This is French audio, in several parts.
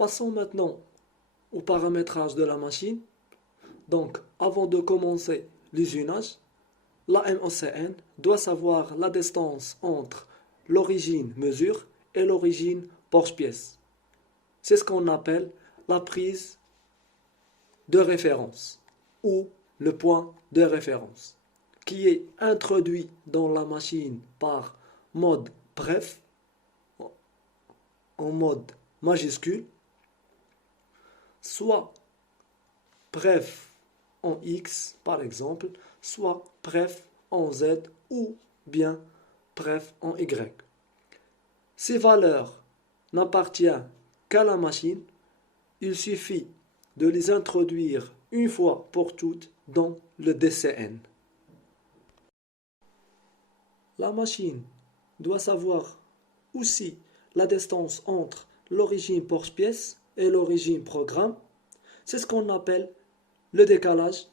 Passons maintenant au paramétrage de la machine. Donc, avant de commencer l'usinage, la MOCN doit savoir la distance entre l'origine mesure et l'origine porte-pièce. C'est ce qu'on appelle la prise de référence ou le point de référence, qui est introduit dans la machine par mode bref, en mode majuscule, soit bref en X par exemple, soit bref en Z ou bien bref en Y. Ces valeurs n'appartiennent qu'à la machine, il suffit de les introduire une fois pour toutes dans le DCN. La machine doit savoir aussi la distance entre l'origine porte-pièce et l'origine programme. C'est ce qu'on appelle le décalage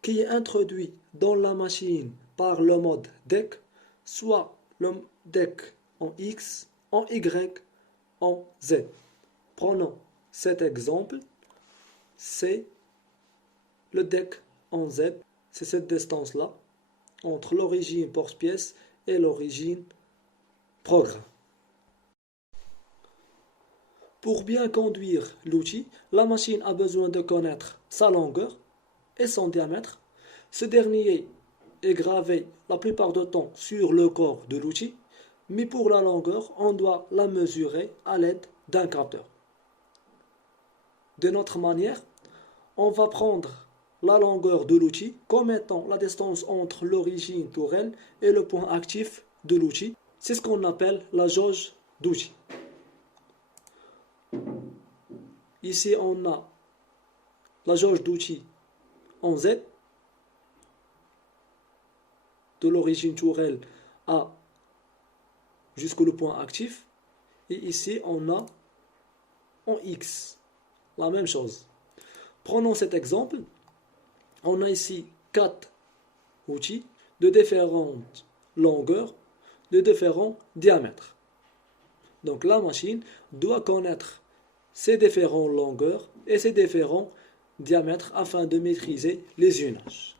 qui est introduit dans la machine par le mode DEC, soit le DEC en X, en Y, en Z. Prenons cet exemple, c'est le DEC en Z, c'est cette distance-là entre l'origine porte-pièce et l'origine programme. Pour bien conduire l'outil, la machine a besoin de connaître sa longueur et son diamètre. Ce dernier est gravé la plupart du temps sur le corps de l'outil, mais pour la longueur, on doit la mesurer à l'aide d'un capteur. De notre manière, on va prendre la longueur de l'outil comme étant la distance entre l'origine tourelle et le point actif de l'outil. C'est ce qu'on appelle la jauge d'outil. Ici, on a la jauge d'outil en Z, de l'origine tourelle à jusqu'au point actif. Et ici, on a en X, la même chose. Prenons cet exemple. On a ici 4 outils de différentes longueurs, de différents diamètres. Donc la machine doit connaître ces différentes longueurs et ces différents diamètres afin de maîtriser les usages.